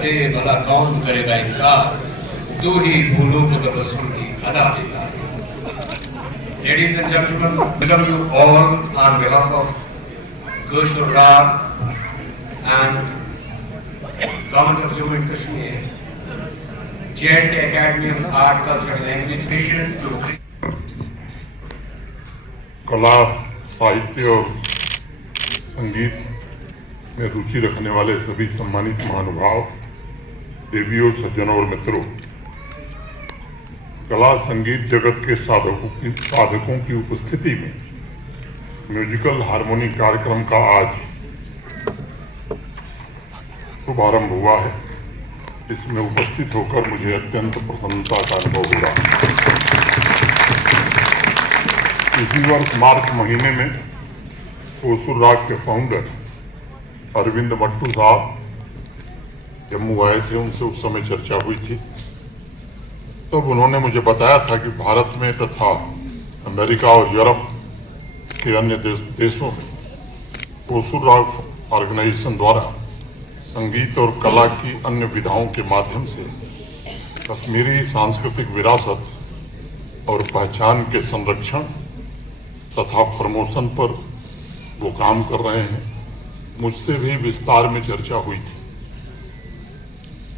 से भला कौन करेगा इनकार, तू ही भूलों को तबस्सुम की अदा देता है। Ladies and gentlemen, welcome you all on behalf of Gershur Rag and Government of Jammu and Kashmir, J&K Academy of Art, Culture and Language Mission to कला, साहित्य और संगीत में रुचि रखने वाले सभी सम्मानित महानुभाव, देवियों, सज्जनों और मित्रों, कला संगीत जगत के साधकों की उपस्थिति में म्यूजिकल हार्मोनी कार्यक्रम का आज शुभारंभ हुआ है। इसमें उपस्थित होकर मुझे अत्यंत प्रसन्नता का अनुभव हो रहा है। इसी वर्ष मार्च महीने में ओसुर राग के फाउंडर अरविंद मट्टू साहब जम्मू आए थे, उनसे उस समय चर्चा हुई थी। तब उन्होंने मुझे बताया था कि भारत में तथा अमेरिका और यूरोप के अन्य देशों में ओसुर राग ऑर्गेनाइजेशन द्वारा संगीत और कला की अन्य विधाओं के माध्यम से कश्मीरी सांस्कृतिक विरासत और पहचान के संरक्षण तथा प्रमोशन पर वो काम कर रहे हैं। मुझसे भी विस्तार में चर्चा हुई थी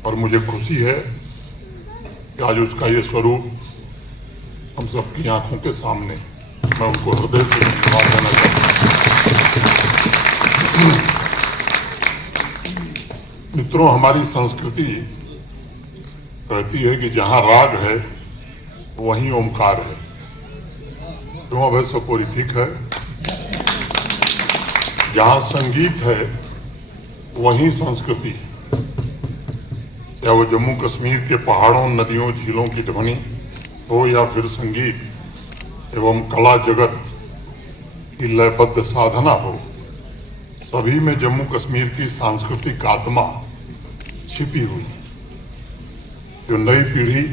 और मुझे खुशी है कि आज उसका ये स्वरूप हम सबकी आंखों के सामने। मैं उनको हृदय से धन्यवाद देना चाहता हूँ। मित्रों, हमारी संस्कृति कहती है कि जहां राग है वहीं ओमकार है। क्यों अभय सपोरी, ठीक है? जहां संगीत है वहीं संस्कृति है। या वो जम्मू कश्मीर के पहाड़ों, नदियों, झीलों की ध्वनि हो या फिर संगीत एवं कला जगत की लयबद्ध साधना हो, सभी में जम्मू कश्मीर की सांस्कृतिक आत्मा छिपी हुई है। जो नई पीढ़ी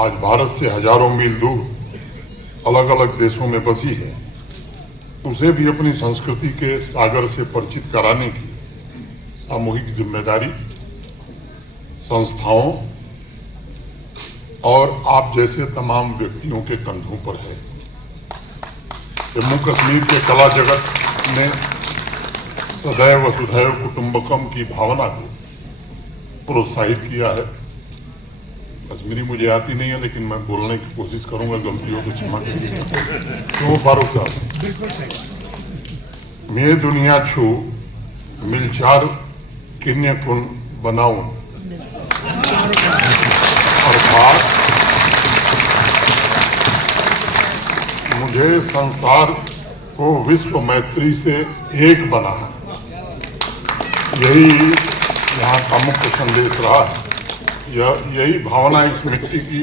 आज भारत से हजारों मील दूर अलग अलग देशों में बसी है, उसे भी अपनी संस्कृति के सागर से परिचित कराने की सामूहिक जिम्मेदारी संस्थाओं और आप जैसे तमाम व्यक्तियों के कंधों पर है। जम्मू कश्मीर के कला जगत ने सदैव वसुधैव कुटुंबकम की भावना को प्रोत्साहित किया है। कश्मीरी मुझे आती नहीं है, लेकिन मैं बोलने की कोशिश करूंगा, गलती हो तो क्षमा कीजिए। क्यों फारूक साहब? मैं दुनिया छू मिलचार किन्य कुन बनाऊं, अर्थात मुझे संसार को विश्व मैत्री से एक बनाना, यही यहाँ का मुख्य संदेश रहा है। यही भावना इस मिट्टी की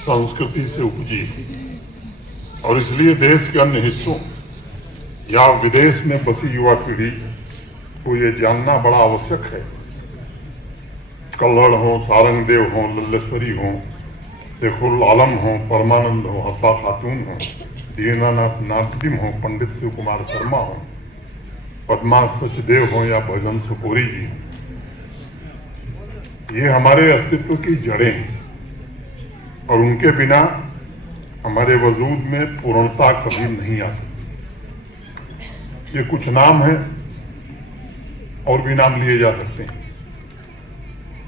संस्कृति से उपजी और इसलिए देश के अन्य हिस्सों या विदेश में बसी युवा पीढ़ी को ये जानना बड़ा आवश्यक है। कल्हड़ हो, सारंगदेव हो, लल्लेश्वरी हो, शेखुल आलम हो, परमानंद हो, हब्बा खातून हो, दीनानाथ नादिम हो, पंडित शिव कुमार शर्मा हो, पद्मा सचदेव हो या भजन सुपोरी जी हो, ये हमारे अस्तित्व की जड़ें हैं और उनके बिना हमारे वजूद में पूर्णता कभी नहीं आ सकती। ये कुछ नाम हैं और भी नाम लिए जा सकते हैं।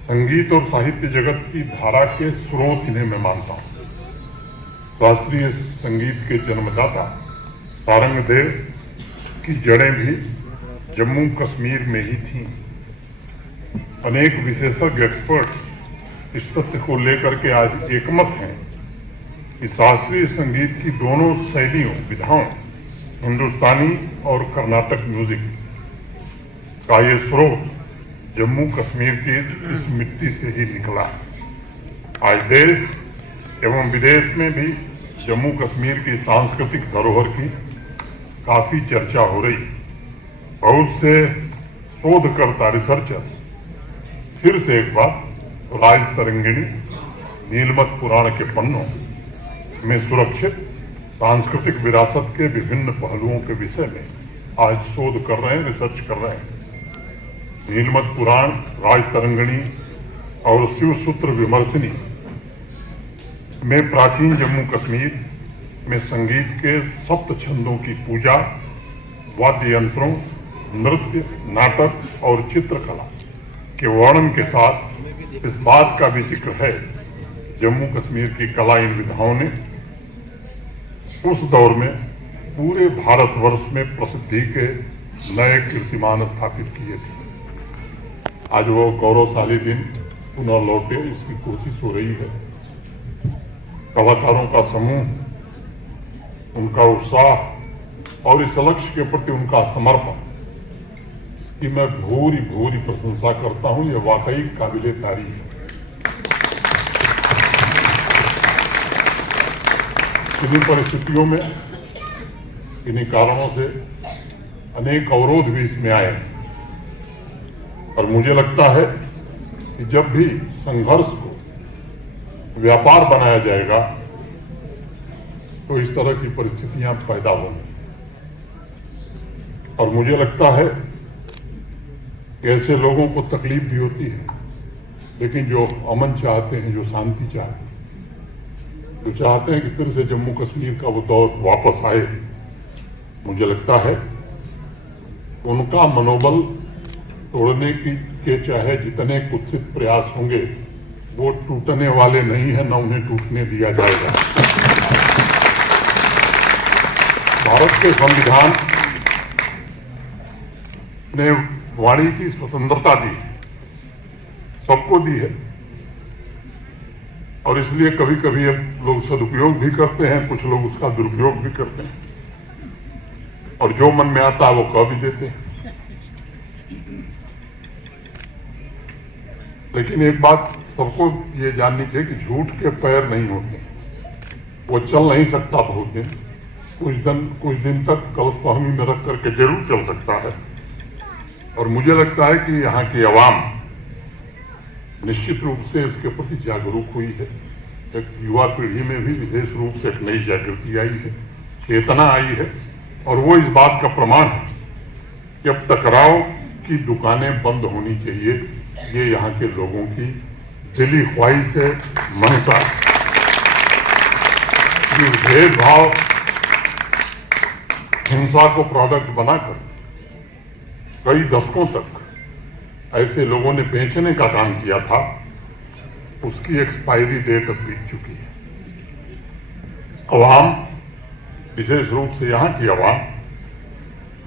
संगीत और साहित्य जगत की धारा के स्रोत इन्हें मैं मानता हूं। शास्त्रीय संगीत के जन्मदाता सारंगदेव की जड़ें भी जम्मू कश्मीर में ही थीं। अनेक विशेषज्ञ एक्सपर्ट्स इस तथ्य को लेकर के आज एकमत हैं कि शास्त्रीय संगीत की दोनों शैलियों, विधाओं, हिंदुस्तानी और कर्नाटक म्यूजिक का ये स्रोत जम्मू कश्मीर की इस मिट्टी से ही निकला है। आज देश एवं विदेश में भी जम्मू कश्मीर की सांस्कृतिक धरोहर की काफी चर्चा हो रही। बहुत से शोधकर्ता, रिसर्चर्स फिर से एक बार राज तरंगिणी, नीलमत पुराण के पन्नों में सुरक्षित सांस्कृतिक विरासत के विभिन्न पहलुओं के विषय में आज शोध कर रहे हैं, रिसर्च कर रहे हैं। नीलमत पुराण, राज तरंगिणी और शिव सूत्र विमर्शनी में प्राचीन जम्मू कश्मीर में संगीत के सप्त छंदों की पूजा, वाद्य यंत्रों, नृत्य, नाटक और चित्रकला के वर्णन के साथ इस बात का भी जिक्र है जम्मू कश्मीर की कला इन विधाओं ने उस दौर में पूरे भारतवर्ष में प्रसिद्धि के नए कीर्तिमान स्थापित किए थे। आज वो गौरवशाली दिन पुनः लौटे, इसकी कोशिश हो रही है। कलाकारों का समूह, उनका उत्साह और इस लक्ष्य के प्रति उनका समर्पण, इसकी मैं भूरी भूरी प्रशंसा करता हूं। यह वाकई काबिले तारीफ है। इन्हीं परिस्थितियों में, इन्हीं कारणों से अनेक अवरोध भी इसमें आए और मुझे लगता है कि जब भी संघर्ष को व्यापार बनाया जाएगा तो इस तरह की परिस्थितियां पैदा होंगी। और मुझे लगता है कि ऐसे लोगों को तकलीफ भी होती है, लेकिन जो अमन चाहते हैं, जो शांति चाहते हैं, जो चाहते हैं कि फिर से जम्मू कश्मीर का वो दौर वापस आए, मुझे लगता है उनका मनोबल तोड़ने के चाहे जितने कुत्सित प्रयास होंगे, वो टूटने वाले नहीं है, न उन्हें टूटने दिया जाएगा। भारत के संविधान ने वाणी की स्वतंत्रता दी, सबको दी है, और इसलिए कभी कभी अब लोग सदुपयोग भी करते हैं, कुछ लोग उसका दुरुपयोग भी करते हैं, और जो मन में आता है वो कह भी देते हैं। लेकिन एक बात सबको ये जाननी चाहिए कि झूठ के पैर नहीं होते, वो चल नहीं सकता बहुत दिन, कुछ दिन तक गलतफहमी में रख करके जरूर चल सकता है। और मुझे लगता है कि यहाँ की आवाम निश्चित रूप से इसके प्रति जागरूक हुई है। एक युवा पीढ़ी में भी विशेष रूप से एक नई जागृति आई है, चेतना आई है, और वो इस बात का प्रमाण है कि अब टकराव की दुकानें बंद होनी चाहिए। ये यहाँ के लोगों की दिली ख्वाहिश है, मंशा। भेदभाव, हिंसा को प्रोडक्ट बनाकर कई दशकों तक ऐसे लोगों ने बेचने का काम किया था, उसकी एक्सपायरी डेट अब बीत चुकी है। अवाम, विशेष रूप से यहाँ की अवाम,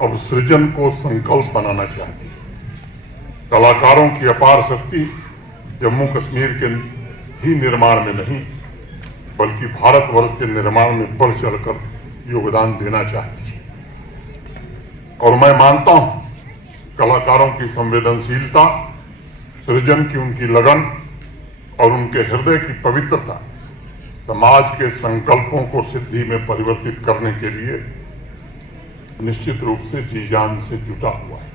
अब सृजन को संकल्प बनाना चाहती है। कलाकारों की अपार शक्ति जम्मू कश्मीर के ही निर्माण में नहीं, बल्कि भारतवर्ष के निर्माण में बढ़ चढ़कर योगदान देना चाहती है। और मैं मानता हूं कलाकारों की संवेदनशीलता, सृजन की उनकी लगन और उनके हृदय की पवित्रता समाज के संकल्पों को सिद्धि में परिवर्तित करने के लिए निश्चित रूप से जी जान से जुटा हुआ है।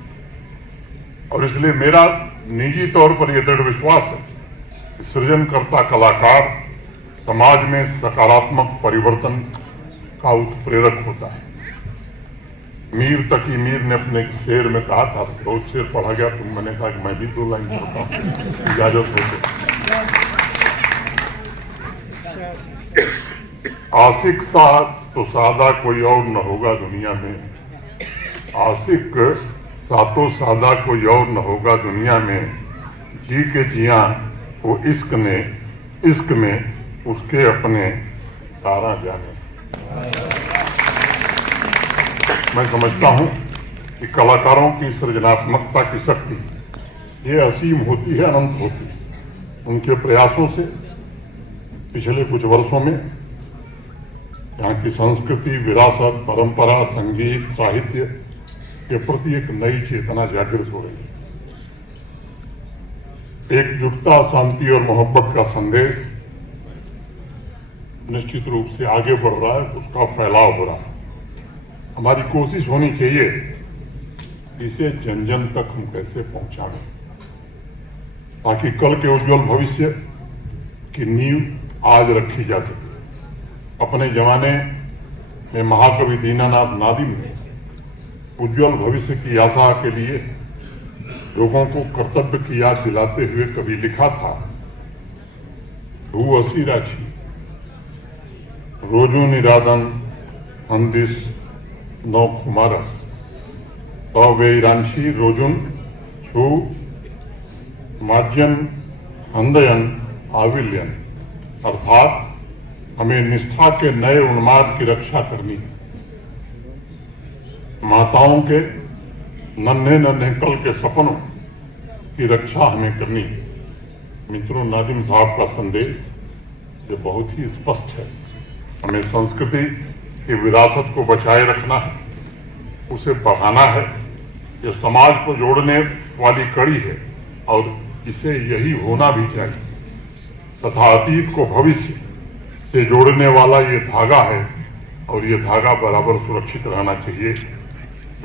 और इसलिए मेरा निजी तौर पर यह दृढ़ विश्वास है कि सृजनकर्ता कलाकार समाज में सकारात्मक परिवर्तन का उत्प्रेरक होता है। मीर तकी मीर ने अपने शेर में कहा था, बहुत शेर पढ़ा गया, तुम मैंने कहा कि मैं भी 2 लाइन पढ़ता हूं, इजाजत हो तो। आशिक सा तो सादा कोई और न होगा दुनिया में, आशिक सा तो सादा कोई और न होगा दुनिया में, जी के जिया वो इश्क में उसके अपने तारा जाने। मैं समझता हूं कि कलाकारों की सृजनात्मकता की शक्ति ये असीम होती है, अनंत होती है। उनके प्रयासों से पिछले कुछ वर्षों में यहाँ की संस्कृति, विरासत, परंपरा, संगीत, साहित्य के प्रति एक नई चेतना जागृत हो रही है। एकजुटता, शांति और मोहब्बत का संदेश निश्चित रूप से आगे बढ़ रहा है, उसका फैलाव हो रहा है। हमारी कोशिश होनी चाहिए इसे जन जन तक हम कैसे पहुंचाएं, ताकि कल के उज्जवल भविष्य की नींव आज रखी जा सके। अपने जमाने में महाकवि दीनानाथ नादिम ने उज्जवल भविष्य की आशा के लिए लोगों को कर्तव्य की याद दिलाते हुए कभी लिखा था, भू राखी रोजू निरादन हंदिस नौ कुमारस वे रांची रोजुन छु मार्जन हंदयन आविल्यन, अर्थात हमें निष्ठा के नए उन्माद की रक्षा करनी है। माताओं के नन्हे नन्हे कल के सपनों की रक्षा हमें करनी है। मित्रों, नादिम साहब का संदेश जो बहुत ही स्पष्ट है, हमें संस्कृति की विरासत को बचाए रखना है, उसे बढ़ाना है। यह समाज को जोड़ने वाली कड़ी है और इसे यही होना भी चाहिए तथा अतीत को भविष्य से जोड़ने वाला ये धागा है और ये धागा बराबर सुरक्षित रहना चाहिए।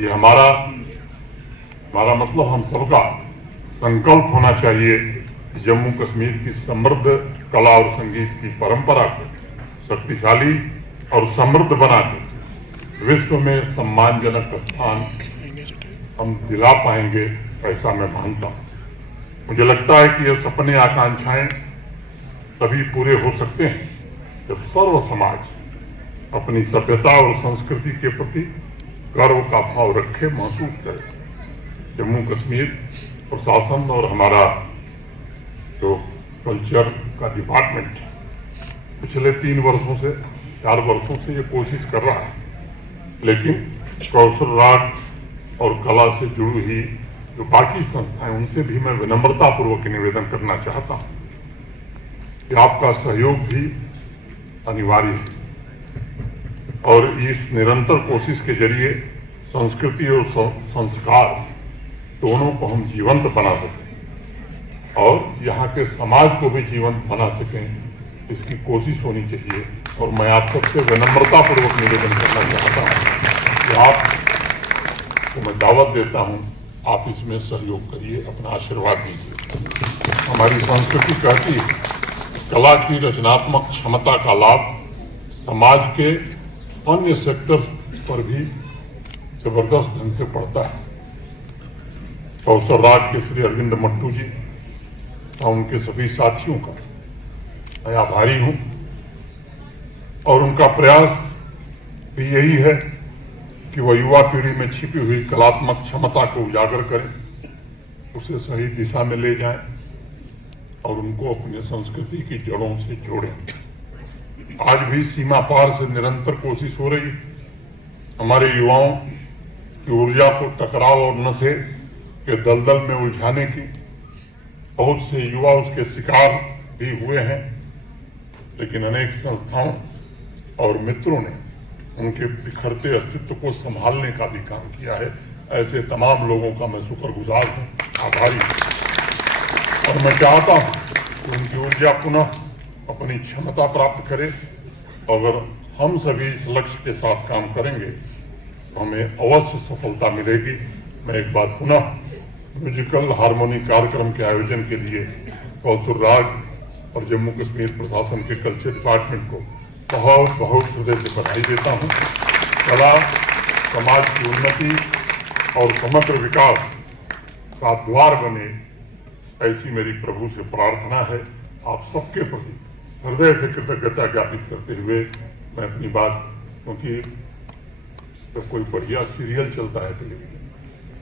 ये हमारा मतलब हम सबका संकल्प होना चाहिए। जम्मू कश्मीर की समृद्ध कला और संगीत की परंपरा को शक्तिशाली और समृद्ध बनाकर विश्व में सम्मानजनक स्थान हम दिला पाएंगे, ऐसा मैं मानता हूँ। मुझे लगता है कि ये सपने आकांक्षाएं तभी पूरे हो सकते हैं जब सर्व समाज अपनी सभ्यता और संस्कृति के प्रति गर्व का भाव रखे, महसूस करे। जम्मू कश्मीर प्रशासन और हमारा जो कल्चर का डिपार्टमेंट पिछले 4 वर्षों से ये कोशिश कर रहा है, लेकिन कौशल राग और कला से जुड़ी हुई जो बाकी संस्थाएं, उनसे भी मैं विनम्रतापूर्वक निवेदन करना चाहता हूं कि आपका सहयोग भी अनिवार्य है और इस निरंतर कोशिश के जरिए संस्कृति और संस्कार दोनों को हम जीवंत बना सकें और यहाँ के समाज को भी जीवंत बना सकें, इसकी कोशिश होनी चाहिए। और मैं आप सबसे विनम्रतापूर्वक निवेदन करना चाहता हूँ कि आपको मैं दावत देता हूँ, आप इसमें सहयोग करिए, अपना आशीर्वाद दीजिए। हमारी संस्कृति कहती है कला की रचनात्मक क्षमता का लाभ समाज के अन्य सेक्टर पर भी जबरदस्त ढंग से पड़ता है। कौशल राग के श्री अरविंद मट्टू जी और उनके सभी साथियों का मैं आभारी हूं और उनका प्रयास भी यही है कि वह युवा पीढ़ी में छिपी हुई कलात्मक क्षमता को उजागर करें, उसे सही दिशा में ले जाएं और उनको अपनी संस्कृति की जड़ों से जोड़ें। आज भी सीमा पार से निरंतर कोशिश हो रही है हमारे युवाओं की ऊर्जा को टकराव और नशे के दलदल में उलझाने की। बहुत से युवा उसके शिकार भी हुए हैं, लेकिन अनेक संस्थाओं और मित्रों ने उनके बिखरते अस्तित्व को संभालने का भी काम किया है। ऐसे तमाम लोगों का मैं शुक्रगुजार हूँ, आभारी हूँ और मैं चाहता हूँ कि उनकी ऊर्जा पुनः अपनी क्षमता प्राप्त करे। अगर हम सभी इस लक्ष्य के साथ काम करेंगे तो हमें अवश्य सफलता मिलेगी। मैं एक बार पुनः म्यूजिकल हार्मोनी कार्यक्रम के आयोजन के लिए कौशल राग और जम्मू कश्मीर प्रशासन के कल्चर डिपार्टमेंट को बहुत बहुत हृदय से बधाई देता हूँ। कला समाज की उन्नति और समग्र विकास का द्वार बने, ऐसी मेरी प्रभु से प्रार्थना है। आप सबके प्रति हृदय से कृतज्ञता ज्ञापित करते हुए मैं अपनी बात, क्योंकि जब कोई बढ़िया सीरियल चलता है टेलीविजन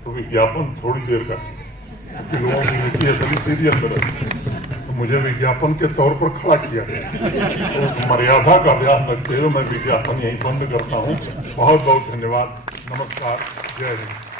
तो विज्ञापन थोड़ी देर का, क्योंकि लोगों की रुचि है सभी सीरियल में रहती है, तो मुझे विज्ञापन के तौर पर खड़ा किया गया। तो उस मर्यादा का ध्यान रखते हुए मैं विज्ञापन यहीं बंद करता हूँ। बहुत बहुत धन्यवाद। नमस्कार। जय हिंद।